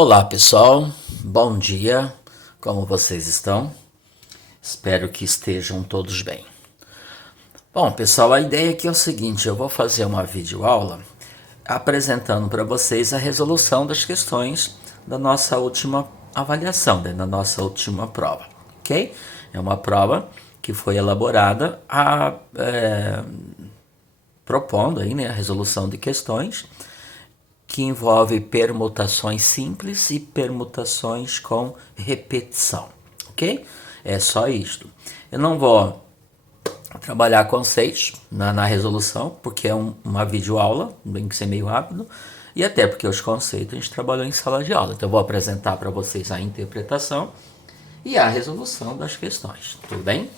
Olá pessoal, bom dia, como vocês estão? Espero que estejam todos bem. Bom pessoal, a ideia aqui é o seguinte, eu vou fazer uma videoaula apresentando para vocês a resolução das questões da nossa última avaliação, da nossa última prova, ok? É uma prova que foi elaborada propondo aí, a resolução de questões que envolve permutações simples e permutações com repetição, ok? É só isto. Eu não vou trabalhar conceitos na resolução, porque é uma videoaula, tem que ser meio rápido, e até porque os conceitos a gente trabalhou em sala de aula. Então eu vou apresentar para vocês a interpretação e a resolução das questões, tudo bem?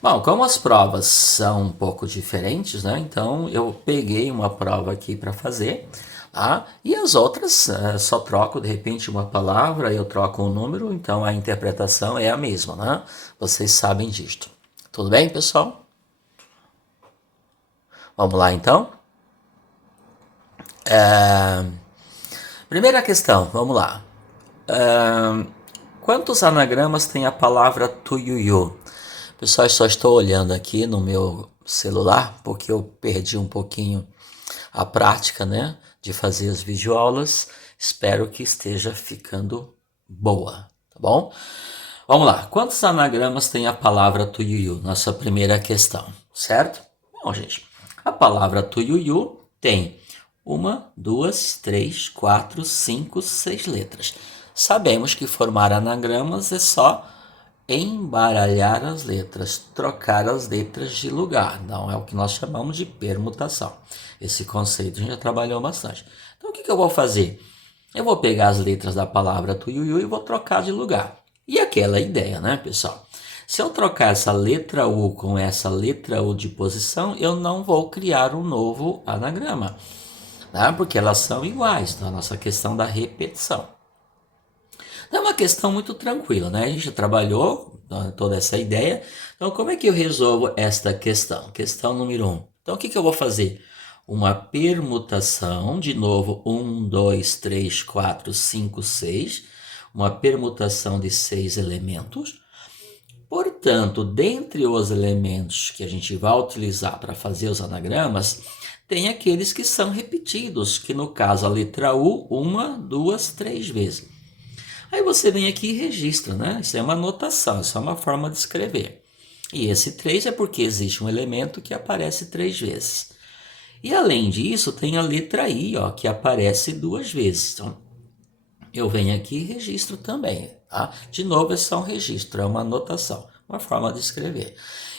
Bom, como as provas são um pouco diferentes, né? Então eu peguei uma prova aqui para fazer, tá? E as outras só troco de repente uma palavra, eu troco um número, então a interpretação é a mesma, né? Vocês sabem disto. Tudo bem, pessoal? Vamos lá então? Primeira questão, vamos lá. Quantos anagramas tem a palavra tuiuiu? Pessoal, só estou olhando aqui no meu celular, porque eu perdi um pouquinho a prática, né, de fazer as videoaulas. Espero que esteja ficando boa, tá bom? Vamos lá. Quantos anagramas tem a palavra tuiuiu? Nossa primeira questão, certo? Bom, gente, a palavra tuiuiu tem 1, 2, 3, 4, 5, 6 letras. Sabemos que formar anagramas é só embaralhar as letras, trocar as letras de lugar. Não é o que nós chamamos de permutação. Esse conceito a gente já trabalhou bastante. Então o que eu vou fazer? Eu vou pegar as letras da palavra tuiuiu e vou trocar de lugar. E aquela ideia, né, pessoal? Se eu trocar essa letra U com essa letra U de posição, eu não vou criar um novo anagrama, né? Porque elas são iguais, então a nossa questão da repetição. É uma questão muito tranquila, né? A gente trabalhou toda essa ideia. Então, como é que eu resolvo esta questão? Questão número 1. Então, o que eu vou fazer? Uma permutação, de novo, 1, 2, 3, 4, 5, 6. Uma permutação de 6 elementos. Portanto, dentre os elementos que a gente vai utilizar para fazer os anagramas, tem aqueles que são repetidos, que no caso a letra U, 1, 2, 3 vezes. Aí você vem aqui e registra, né? Isso é uma anotação, isso é uma forma de escrever. E esse 3 é porque existe um elemento que aparece 3 vezes. E além disso, tem a letra I, ó, que aparece 2 vezes. Então, eu venho aqui e registro também, tá? De novo, é só um registro, é uma anotação, uma forma de escrever.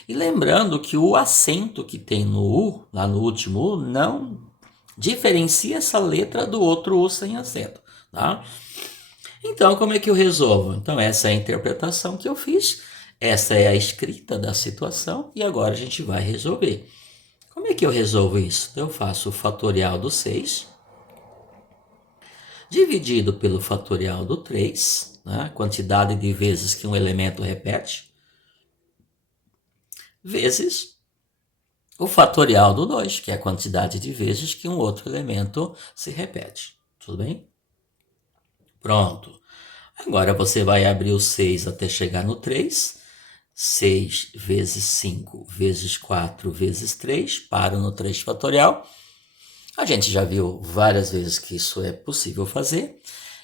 E lembrando que o acento que tem no U, lá no último U, não diferencia essa letra do outro U sem acento, tá? Então, como é que eu resolvo? Então, essa é a interpretação que eu fiz, essa é a escrita da situação e agora a gente vai resolver. Como é que eu resolvo isso? Eu faço o fatorial do 6, dividido pelo fatorial do 3, né? Quantidade de vezes que um elemento repete, vezes o fatorial do 2, que é a quantidade de vezes que um outro elemento se repete. Tudo bem? Pronto. Agora você vai abrir o 6 até chegar no 3. 6 vezes 5 vezes 4 vezes 3, paro no 3 fatorial. A gente já viu várias vezes que isso é possível fazer.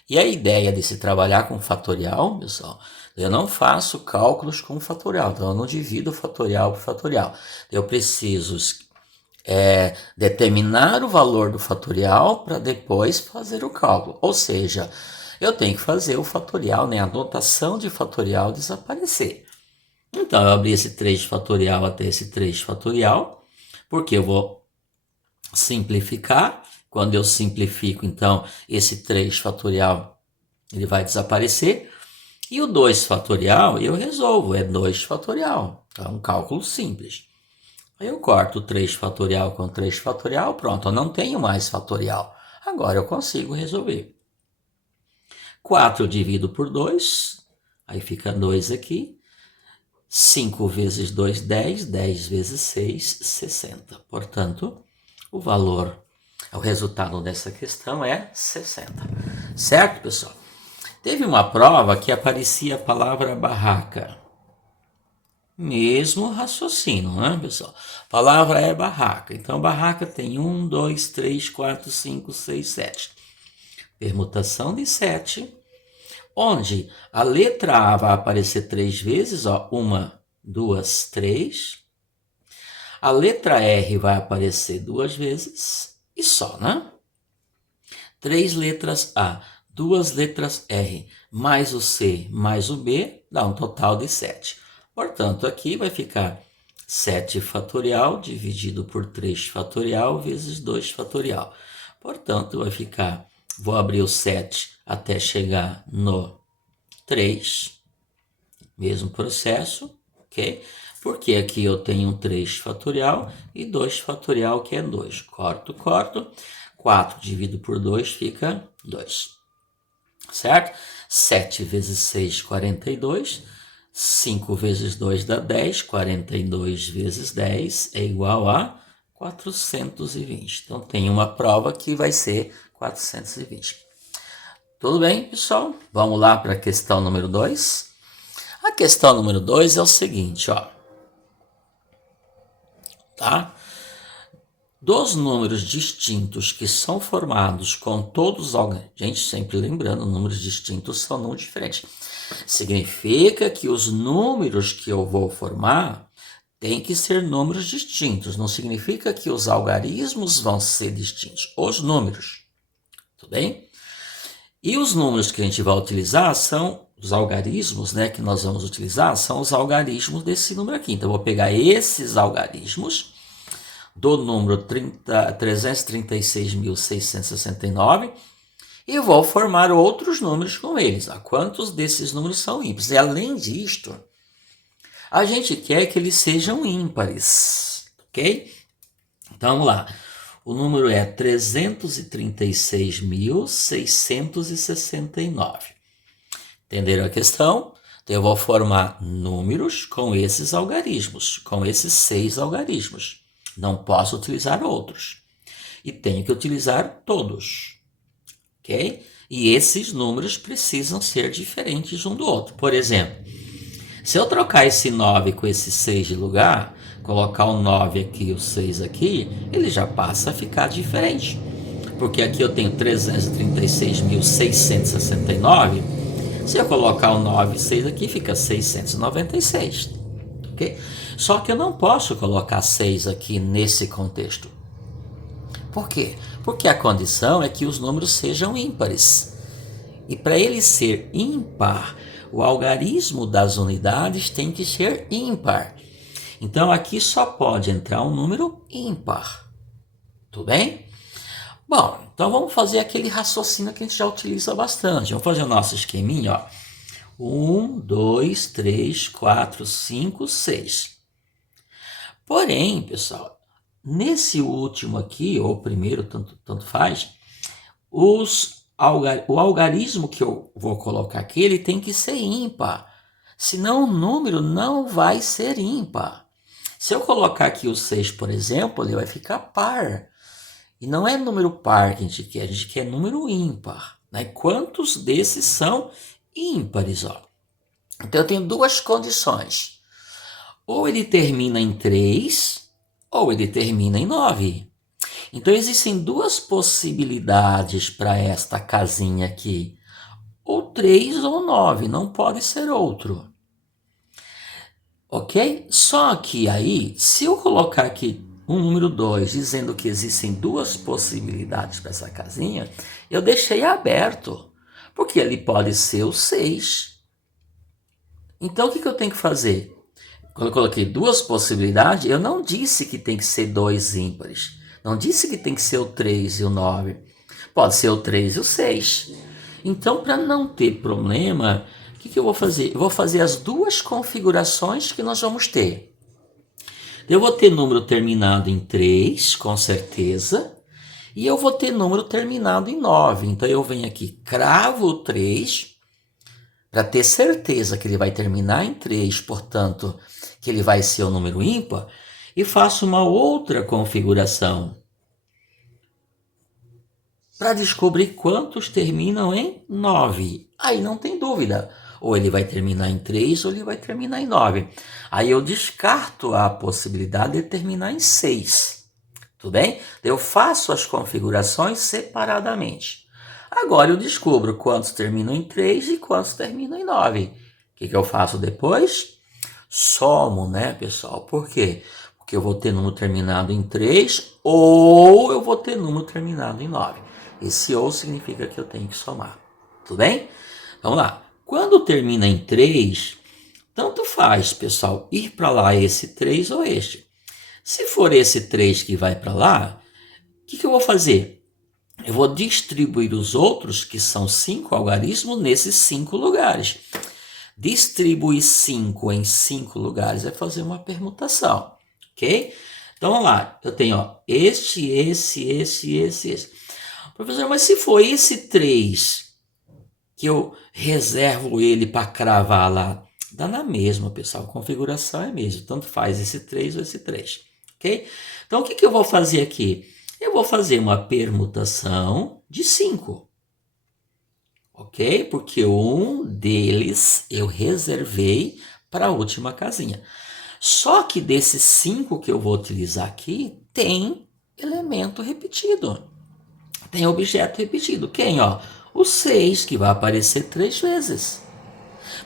E a ideia de se trabalhar com fatorial, pessoal, eu não faço cálculos com fatorial, então eu não divido fatorial por fatorial. Eu preciso determinar o valor do fatorial para depois fazer o cálculo. Ou seja, eu tenho que fazer o fatorial, né, a notação de fatorial desaparecer. Então, eu abri esse 3 fatorial até esse 3 fatorial, porque eu vou simplificar. Quando eu simplifico, então, esse 3 fatorial ele vai desaparecer. E o 2 fatorial eu resolvo, é 2 fatorial. Então, é um cálculo simples. Aí eu corto 3 fatorial com 3 fatorial, pronto, eu não tenho mais fatorial. Agora eu consigo resolver. 4 eu divido por 2, aí fica 2 aqui. 5 vezes 2, 10. 10 vezes 6, 60. Portanto, o resultado dessa questão é 60. Certo, pessoal? Teve uma prova que aparecia a palavra barraca. Mesmo raciocínio, né, pessoal? A palavra é barraca. Então, barraca tem 1, 2, 3, 4, 5, 6, 7. Permutação de 7, onde a letra A vai aparecer 3 vezes, ó, 1, 2, 3. A letra R vai aparecer 2 vezes e só, né? 3 letras A, 2 letras R, mais o C, mais o B, dá um total de 7. Portanto, aqui vai ficar 7 fatorial dividido por 3 fatorial vezes 2 fatorial. Portanto, vai ficar, vou abrir o 7 até chegar no 3, mesmo processo, ok? Porque aqui eu tenho 3 fatorial e 2 fatorial, que é 2. Corto. 4 dividido por 2 fica 2. Certo? 7 vezes 6, 42. 5 vezes 2 dá 10. 42 vezes 10 é igual a 420. Então, tem uma prova que vai ser 420. Tudo bem, pessoal? Vamos lá para a questão número 2. A questão número 2 é o seguinte, ó. Tá? Dos números distintos que são formados com todos os... Gente, sempre lembrando, números distintos são números diferentes. Significa que os números que eu vou formar têm que ser números distintos. Não significa que os algarismos vão ser distintos. Os números. Tudo bem? E os números que a gente vai utilizar são os algarismos, né? Que nós vamos utilizar são os algarismos desse número aqui. Então, eu vou pegar esses algarismos do número 336.669 e vou formar outros números com eles. Quantos desses números são ímpares? E além disto, a gente quer que eles sejam ímpares, ok? Então, vamos lá. O número é 336.669. Entenderam a questão? Então, eu vou formar números com esses algarismos, com esses 6 algarismos. Não posso utilizar outros. E tenho que utilizar todos. Ok? E esses números precisam ser diferentes um do outro. Por exemplo, se eu trocar esse 9 com esse 6 de lugar, colocar o 9 aqui e o 6 aqui, ele já passa a ficar diferente. Porque aqui eu tenho 336.669. Se eu colocar o 9 e 6 aqui, fica 696. Ok? Só que eu não posso colocar 6 aqui nesse contexto. Por quê? Porque a condição é que os números sejam ímpares. E para ele ser ímpar, o algarismo das unidades tem que ser ímpar. Então aqui só pode entrar um número ímpar. Tudo bem? Bom, então vamos fazer aquele raciocínio que a gente já utiliza bastante. Vamos fazer o nosso esqueminha, ó. 1, 2, 3, 4, 5, 6. Porém, pessoal, nesse último aqui, ou primeiro, tanto faz, o algarismo que eu vou colocar aqui, ele tem que ser ímpar. Senão o número não vai ser ímpar. Se eu colocar aqui o 6, por exemplo, ele vai ficar par. E não é número par que a gente quer número ímpar. Né? Quantos desses são ímpares? Ó? Então eu tenho duas condições. Ou ele termina em 3, ou ele termina em 9. Então existem duas possibilidades para esta casinha aqui. Ou 3 ou 9, não pode ser outro. Ok? Só que aí, se eu colocar aqui um número 2, dizendo que existem duas possibilidades para essa casinha, eu deixei aberto, porque ele pode ser o 6. Então, o que eu tenho que fazer? Quando eu coloquei duas possibilidades, eu não disse que tem que ser dois ímpares. Não disse que tem que ser o 3 e o 9. Pode ser o 3 e o 6. Então, para não ter problema, o que eu vou fazer? Eu vou fazer as duas configurações que nós vamos ter. Eu vou ter número terminado em 3, com certeza. E eu vou ter número terminado em 9. Então, eu venho aqui, cravo o 3, para ter certeza que ele vai terminar em 3, portanto, que ele vai ser o número ímpar, e faço uma outra configuração. para descobrir quantos terminam em 9. Aí não tem dúvida. Ou ele vai terminar em 3 ou ele vai terminar em 9. Aí eu descarto a possibilidade de terminar em 6. Tudo bem? Eu faço as configurações separadamente. Agora eu descubro quantos terminam em 3 e quantos terminam em 9. O que eu faço depois? Somo, né, pessoal? Por quê? Porque eu vou ter número terminado em 3 ou eu vou ter número terminado em 9. Esse ou significa que eu tenho que somar. Tudo bem? Vamos lá. Quando termina em 3, tanto faz, pessoal, ir para lá esse 3 ou este. Se for esse 3 que vai para lá, o que eu vou fazer? Eu vou distribuir os outros, que são 5 algarismos, nesses 5 lugares. Distribuir 5 em 5 lugares é fazer uma permutação, ok? Então, vamos lá. Eu tenho esse. Professor, mas se for esse 3 que eu reservo ele para cravar lá, dá na mesma, pessoal. A configuração é a mesma. Tanto faz esse 3 ou esse 3, ok? Então, o que eu vou fazer aqui? Eu vou fazer uma permutação de 5. Ok? Porque um deles eu reservei para a última casinha. Só que desses 5 que eu vou utilizar aqui, tem elemento repetido. Tem objeto repetido. Quem? Ó, o 6, que vai aparecer 3 vezes.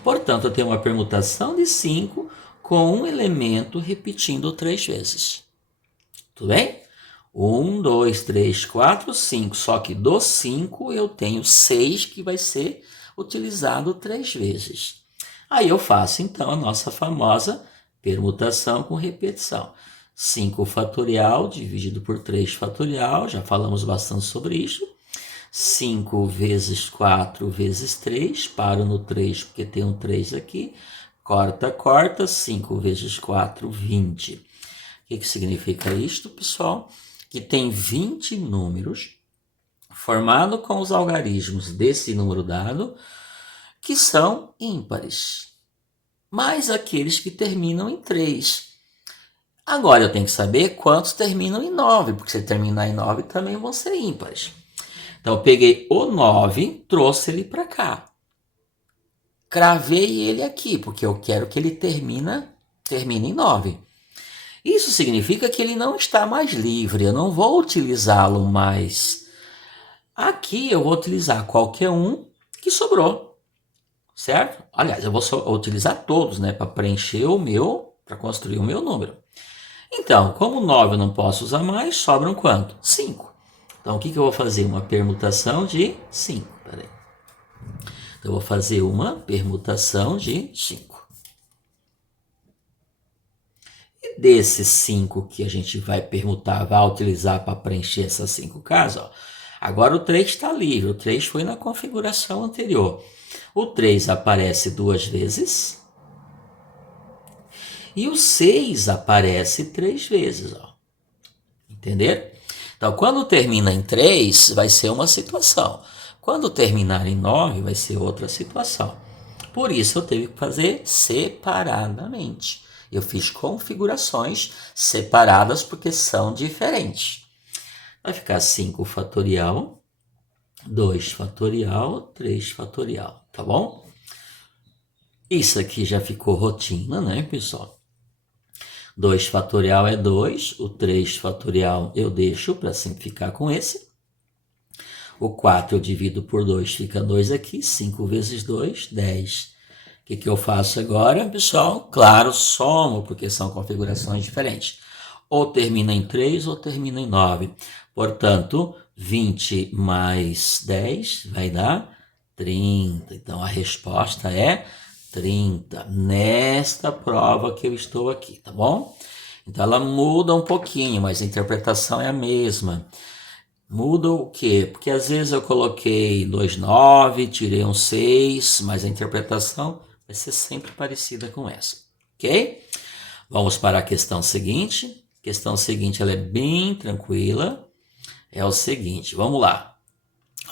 Portanto, eu tenho uma permutação de 5 com um elemento repetindo 3 vezes. Tudo bem? 1, 2, 3, 4, 5. Só que dos 5 eu tenho 6 que vai ser utilizado 3 vezes. Aí eu faço então a nossa famosa permutação com repetição. 5 fatorial dividido por 3 fatorial, já falamos bastante sobre isso. 5 vezes 4 vezes 3, paro no 3 porque tem um 3 aqui. Corta, 5 vezes 4, 20. O que significa isto, pessoal? Que tem 20 números formados com os algarismos desse número dado, que são ímpares, mais aqueles que terminam em 3. Agora eu tenho que saber quantos terminam em 9, porque se terminar em 9 também vão ser ímpares. Então eu peguei o 9, trouxe ele para cá. Cravei ele aqui, porque eu quero que ele termine em 9. Isso significa que ele não está mais livre, eu não vou utilizá-lo mais. Aqui eu vou utilizar qualquer um que sobrou, certo? Aliás, eu vou utilizar todos, né, para preencher para construir o meu número. Então, como 9 eu não posso usar mais, sobram quanto? 5. Então, o que eu vou fazer? Uma permutação de 5. Peraí. Então, eu vou fazer uma permutação de 5. E desses 5 que a gente vai permutar, vai utilizar para preencher essas 5 casas, ó, agora o 3 está livre. O 3 foi na configuração anterior. O 3 aparece 2 vezes. E o 6 aparece 3 vezes. Ó. Entenderam? Então, quando termina em 3, vai ser uma situação. Quando terminar em 9, vai ser outra situação. Por isso, eu tive que fazer separadamente. Eu fiz configurações separadas porque são diferentes. Vai ficar 5 fatorial, 2 fatorial, 3 fatorial, tá bom? Isso aqui já ficou rotina, né, pessoal? 2 fatorial é 2, o 3 fatorial eu deixo para simplificar com esse. O 4 eu divido por 2, fica 2 aqui, 5 vezes 2, 10. O que eu faço agora, pessoal? Claro, somo, porque são configurações diferentes. Ou termina em 3 ou termina em 9. Portanto, 20 mais 10 vai dar 30. Então, a resposta é 30, nesta prova que eu estou aqui, tá bom? Então ela muda um pouquinho, mas a interpretação é a mesma. Muda o quê? Porque às vezes eu coloquei 2,9, tirei um 6, mas a interpretação vai ser sempre parecida com essa, ok? Vamos para a questão seguinte. A questão seguinte ela é bem tranquila. É o seguinte, vamos lá.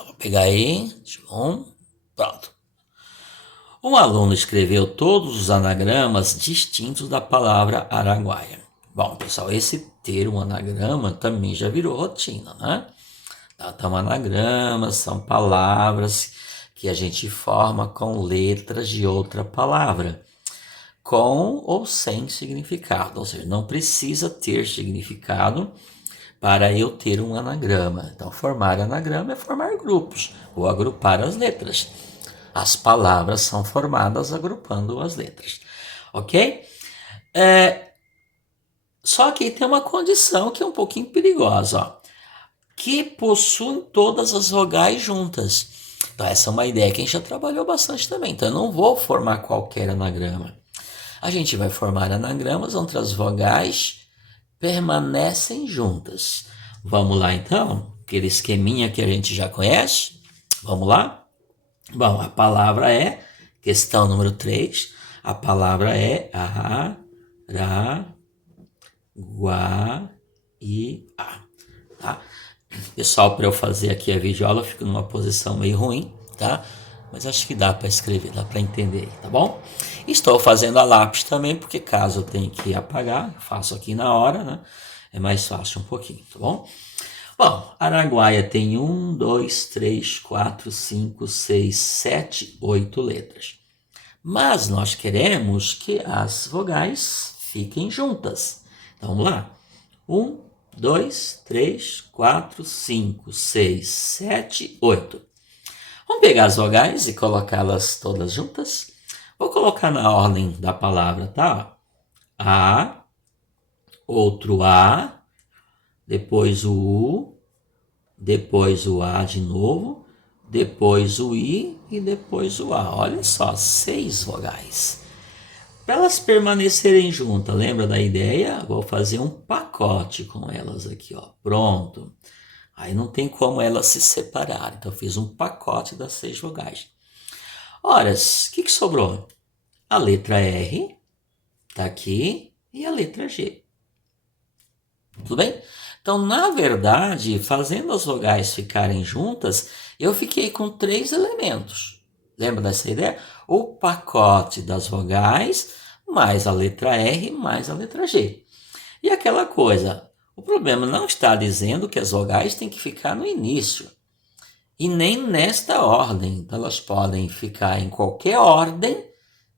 Vou pegar aí, pronto. Um aluno escreveu todos os anagramas distintos da palavra Araguaia. Bom, pessoal, esse termo anagrama também já virou rotina, né? Então, anagramas são palavras que a gente forma com letras de outra palavra, com ou sem significado, ou seja, não precisa ter significado para eu ter um anagrama. Então, formar anagrama é formar grupos ou agrupar as letras. As palavras são formadas agrupando as letras, ok? Só que tem uma condição que é um pouquinho perigosa, ó, que possuem todas as vogais juntas. Então, essa é uma ideia que a gente já trabalhou bastante também. Então, eu não vou formar qualquer anagrama. A gente vai formar anagramas onde as vogais permanecem juntas. Vamos lá, então? Aquele esqueminha que a gente já conhece. Vamos lá? Bom, a palavra é, questão número 3, a palavra é Araguaia. Tá? Pessoal, para eu fazer aqui a videoaula, eu fico numa posição meio ruim, tá? Mas acho que dá para escrever, dá para entender, tá bom? Estou fazendo a lápis também, porque caso eu tenha que apagar, eu faço aqui na hora, né? É mais fácil um pouquinho, tá bom? Bom, Araguaia tem 1, 2, 3, 4, 5, 6, 7, 8 letras. Mas nós queremos que as vogais fiquem juntas. Então vamos lá. 1, 2, 3, 4, 5, 6, 7, 8. Vamos pegar as vogais e colocá-las todas juntas? Vou colocar na ordem da palavra, tá? A, outro A, depois o U, depois o A de novo, depois o I e depois o A. Olha só, 6 vogais. Para elas permanecerem juntas, lembra da ideia? Vou fazer um pacote com elas aqui, ó. Pronto. Aí não tem como elas se separarem. Então eu fiz um pacote das 6 vogais. Ora, o que sobrou? A letra R está aqui e a letra G. Tudo bem? Então, na verdade, fazendo as vogais ficarem juntas, eu fiquei com 3 elementos. Lembra dessa ideia? O pacote das vogais, mais a letra R, mais a letra G. E aquela coisa, o problema não está dizendo que as vogais têm que ficar no início. E nem nesta ordem. Então, elas podem ficar em qualquer ordem,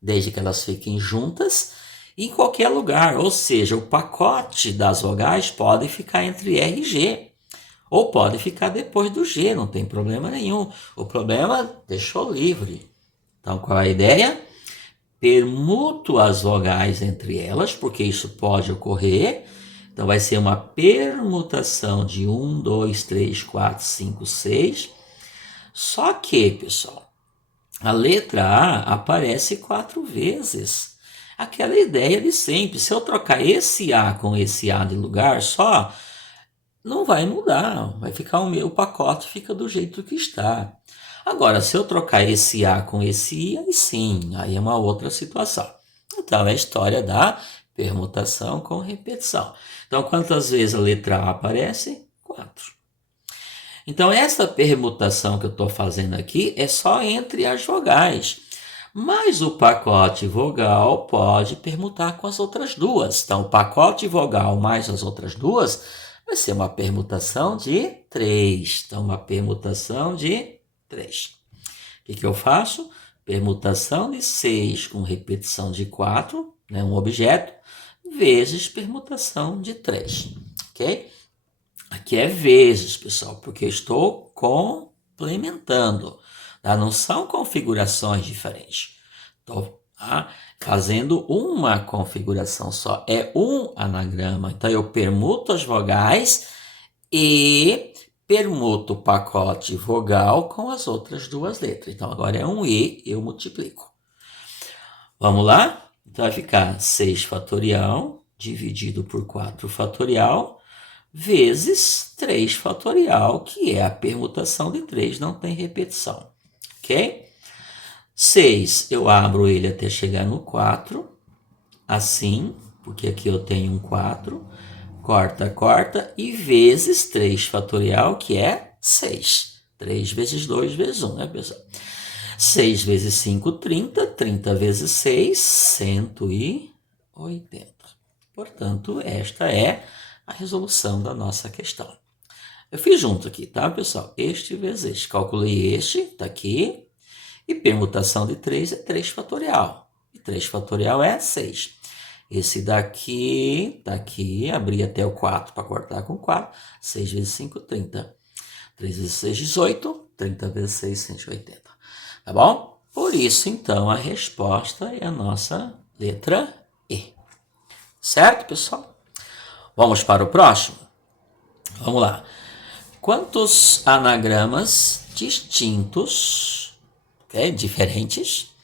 desde que elas fiquem juntas, em qualquer lugar. Ou seja, o pacote das vogais pode ficar entre R e G. Ou pode ficar depois do G, não tem problema nenhum. O problema deixou livre. Então, qual é a ideia? Permuto as vogais entre elas, porque isso pode ocorrer. Então, vai ser uma permutação de 1, 2, 3, 4, 5, 6. Só que, pessoal, a letra A aparece 4 vezes. Aquela ideia de sempre. Se eu trocar esse A com esse A de lugar só, não vai mudar. Vai ficar o pacote fica do jeito que está. Agora, se eu trocar esse A com esse I, aí sim, aí é uma outra situação. Então, é a história da permutação com repetição. Então, quantas vezes a letra A aparece? 4. Então, essa permutação que eu estou fazendo aqui é só entre as vogais. Mas o pacote vogal pode permutar com as outras duas. Então, o pacote vogal mais as outras duas vai ser uma permutação de 3. Então, uma permutação de 3. O que eu faço? Permutação de 6 com repetição de 4, né, um objeto, vezes permutação de 3. Ok? Aqui é vezes, pessoal, porque eu estou complementando. Tá? Não são configurações diferentes. Estou fazendo uma configuração só. É um anagrama. Então, eu permuto as vogais e permuto o pacote vogal com as outras duas letras. Então, agora é um E, eu multiplico. Vamos lá? Então, vai ficar 6 fatorial dividido por 4 fatorial vezes 3 fatorial, que é a permutação de 3, não tem repetição. Ok? 6, eu abro ele até chegar no 4, assim, porque aqui eu tenho um 4, corta, corta, e vezes 3 fatorial, que é 6. 3 vezes 2 vezes 1, né, pessoal? 6 vezes 5, 30. 30 vezes 6, 180. Portanto, esta é a resolução da nossa questão. Eu fiz junto aqui, tá, pessoal? Este vezes este. Calculei este, tá aqui. E permutação de 3 é 3 fatorial. E 3 fatorial é 6. Esse daqui, tá aqui. Abri até o 4 para cortar com 4. 6 vezes 5, 30. 3 vezes 6, 18. 30 vezes 6, 180. Tá bom? Por isso, então, a resposta é a nossa letra E. Certo, pessoal? Vamos para o próximo? Vamos lá. Quantos anagramas distintos, diferentes,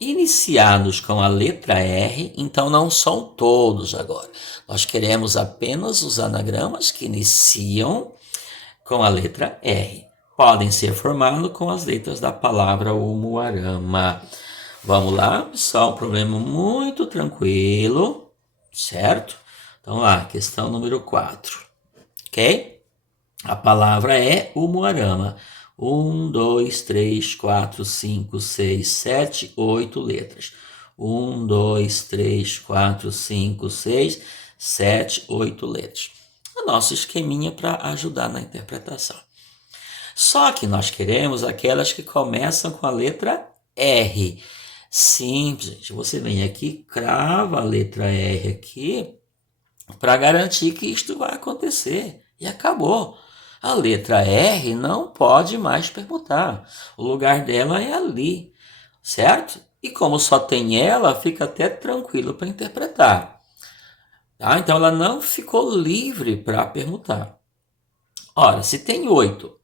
iniciados com a letra R, então não são todos agora. Nós queremos apenas os anagramas que iniciam com a letra R. Podem ser formados com as letras da palavra Umuarama. Vamos lá, pessoal, um problema muito tranquilo, certo? Então lá, questão número 4, ok? A palavra é Umuarama. 1, 2, 3, 4, 5, 6, 7, 8 letras. 1, 2, 3, 4, 5, 6, 7, 8 letras. O nosso esqueminha para ajudar na interpretação. Só que nós queremos aquelas que começam com a letra R. Simples, gente. Você vem aqui, crava a letra R aqui para garantir que isto vai acontecer. E acabou. A letra R não pode mais permutar. O lugar dela é ali, certo? E como só tem ela, fica até tranquilo para interpretar. Tá? Então ela não ficou livre para permutar. Ora, se tem 8,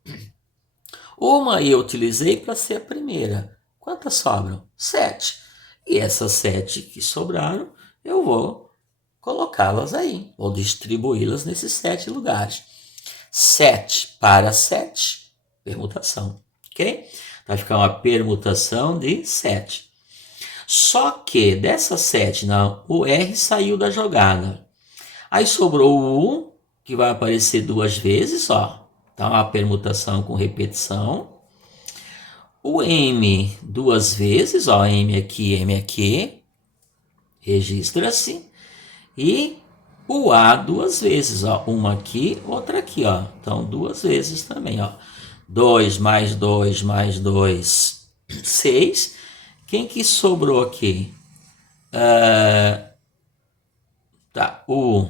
uma eu utilizei para ser a primeira. Quantas sobram? 7. E essas 7 que sobraram, eu vou colocá-las aí. Vou distribuí-las nesses 7 lugares. 7 para 7, permutação, ok? Vai ficar uma permutação de 7. Só que dessas 7, não, o R saiu da jogada. Aí sobrou o 1, que vai aparecer 2 vezes, ó. Então, a permutação com repetição. O M 2 vezes, ó, M aqui, registra-se. E o A 2 vezes, ó, uma aqui, outra aqui, ó. Então, 2 vezes também, ó. 2 mais 2 mais 2, 6. Quem que sobrou aqui? Tá, o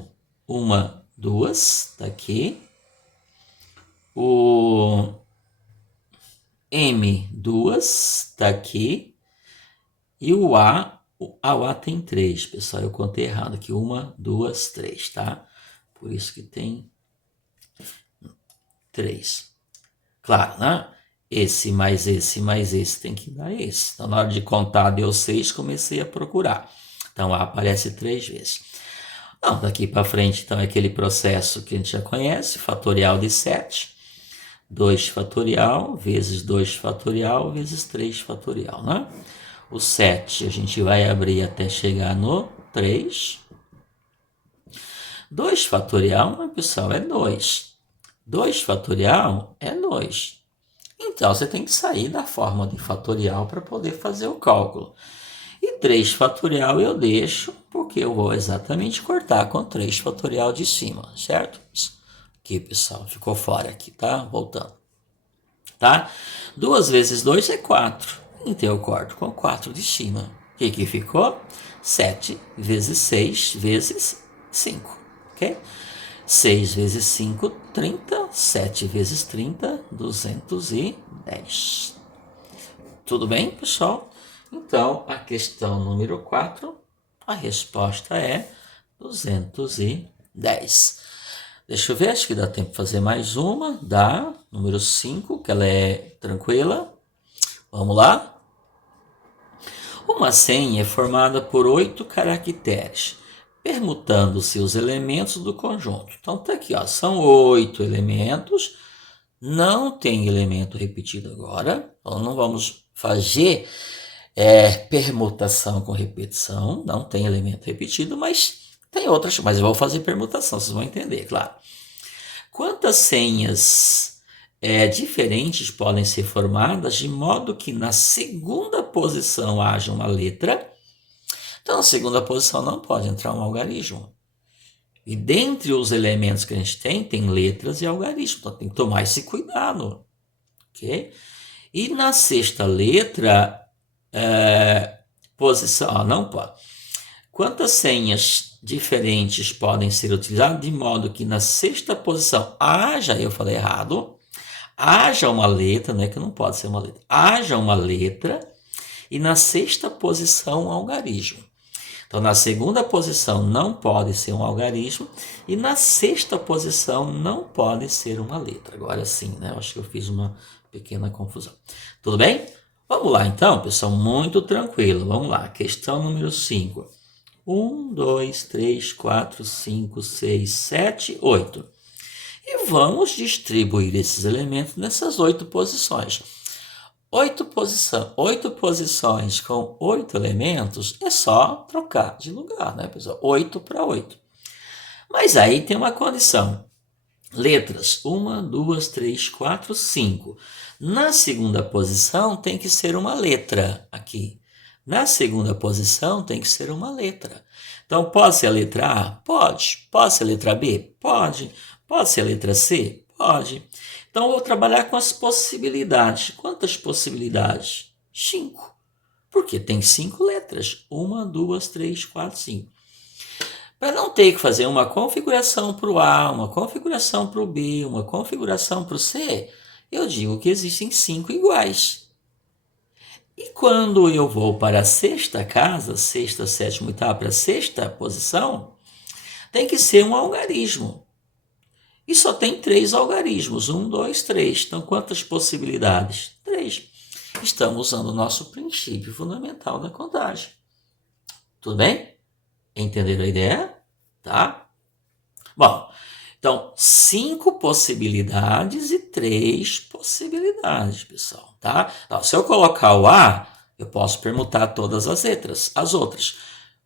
uma, 2, tá aqui. O M 2, tá aqui. E o A tem 3, pessoal. Eu contei errado aqui. 1, 2, 3, tá? Por isso que tem 3. Claro, né? Esse mais esse tem que dar esse. Então, na hora de contar, deu 6, comecei a procurar. Então, A aparece 3 vezes. Não, daqui para frente, então, é aquele processo que a gente já conhece, fatorial de 7. 2 fatorial vezes 2 fatorial vezes 3 fatorial, né? O 7 a gente vai abrir até chegar no 3. 2 fatorial, mas, pessoal, é 2. 2 fatorial é 2. Então, você tem que sair da forma de fatorial para poder fazer o cálculo. E 3 fatorial eu deixo, porque eu vou exatamente cortar com 3 fatorial de cima, certo? Aqui, pessoal, ficou fora aqui, tá? Voltando. Tá? 2 vezes 2 é 4. Então, eu corto com 4 de cima. O que ficou? 7 vezes 6 vezes 5. Ok? 6 vezes 5, 30. 7 vezes 30, 210. Tudo bem, pessoal? Então, a questão número 4, a resposta é 210. Deixa eu ver, acho que dá tempo de fazer mais uma. Dá. Número 5, que ela é tranquila. Vamos lá. Uma senha é formada por 8 caracteres, permutando-se os elementos do conjunto. Então, tá aqui, ó, são 8 elementos. Não tem elemento repetido agora. Então, não vamos fazer permutação com repetição. Não tem elemento repetido, mas tem outras. Mas eu vou fazer permutação, vocês vão entender, claro. Quantas senhas diferentes podem ser formadas de modo que na segunda posição haja uma letra? Então, na segunda posição não pode entrar um algarismo. E dentre os elementos que a gente tem letras e algarismos. Então tem que tomar esse cuidado. Ok? E na sexta letra, posição. Não pode. Quantas senhas diferentes podem ser utilizadas de modo que na sexta posição eu falei errado, haja uma letra, não é que não pode ser uma letra, haja uma letra e na sexta posição um algarismo. Então, na segunda posição não pode ser um algarismo e na sexta posição não pode ser uma letra. Agora sim, né? Eu acho que eu fiz uma pequena confusão. Tudo bem? Vamos lá então, pessoal, muito tranquilo. Vamos lá, questão número 5. 1, 2, 3, 4, 5, 6, 7, 8. E vamos distribuir esses elementos nessas 8 posições. 8 posições com 8 elementos é só trocar de lugar, né, pessoal? 8 para 8. Mas aí tem uma condição. Letras 1, 2, 3, 4, 5. Na segunda posição tem que ser uma letra aqui. Na segunda posição tem que ser uma letra. Então, pode ser a letra A? Pode. Pode ser a letra B? Pode. Pode ser a letra C? Pode. Então, eu vou trabalhar com as possibilidades. Quantas possibilidades? 5. Porque tem 5 letras. 1, 2, 3, 4, 5. Para não ter que fazer uma configuração para o A, uma configuração para o B, uma configuração para o C, eu digo que existem 5 iguais. E quando eu vou para a sexta casa, sexta, sétima, oitava, para a sexta posição, tem que ser um algarismo. E só tem 3 algarismos, 1, 2, 3. Então, quantas possibilidades? 3. Estamos usando o nosso princípio fundamental da contagem. Tudo bem? Entenderam a ideia? Tá? Bom, então, 5 possibilidades e 3 possibilidades, pessoal, tá? Então, se eu colocar o A, eu posso permutar todas as letras, as outras.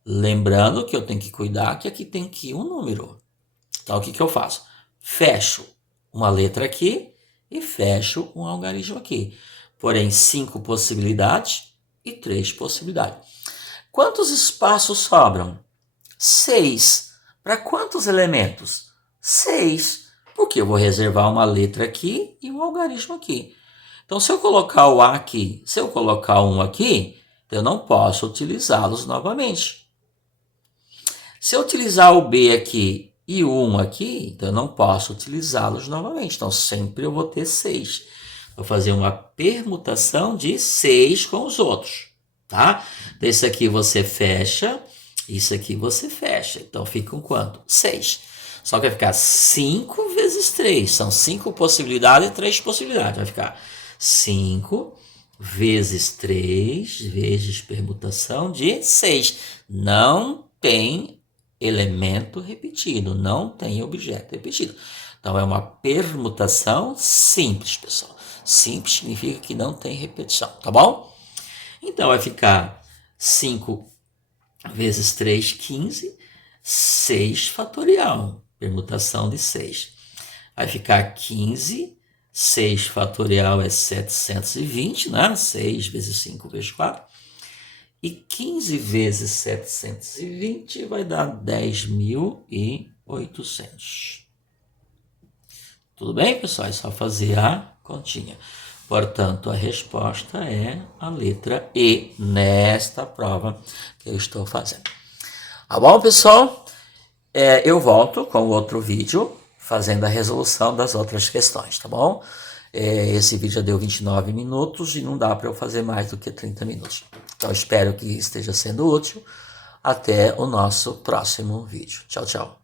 Lembrando que eu tenho que cuidar que aqui tem que ir um número. Então, o que eu faço? Fecho uma letra aqui e fecho um algarismo aqui. Porém, 5 possibilidades e 3 possibilidades. Quantos espaços sobram? 6. Para quantos elementos? 6. Porque eu vou reservar uma letra aqui e um algarismo aqui. Então, se eu colocar o A aqui, se eu colocar um aqui, eu não posso utilizá-los novamente. Se eu utilizar o B aqui e o 1 aqui, então eu não posso utilizá-los novamente. Então, sempre eu vou ter 6. Vou fazer uma permutação de 6 com os outros, tá? Desse aqui você fecha, isso aqui você fecha. Então, fica com quanto? 6. Só que vai ficar 5 vezes 3. São 5 possibilidades e 3 possibilidades. Vai ficar 5 vezes 3 vezes permutação de 6. Não tem elemento repetido, não tem objeto repetido. Então, é uma permutação simples, pessoal. Simples significa que não tem repetição, tá bom? Então, vai ficar 5 vezes 3, 15, 6 fatorial, permutação de 6. Vai ficar 15, 6 fatorial é 720, né? 6 vezes 5 vezes 4. E 15 vezes 720 vai dar 10.800. Tudo bem, pessoal? É só fazer a continha. Portanto, a resposta é a letra E nesta prova que eu estou fazendo. Tá bom, pessoal? Eu volto com outro vídeo fazendo a resolução das outras questões, tá bom? Esse vídeo já deu 29 minutos e não dá para eu fazer mais do que 30 minutos. Então, espero que esteja sendo útil. Até o nosso próximo vídeo. Tchau, tchau.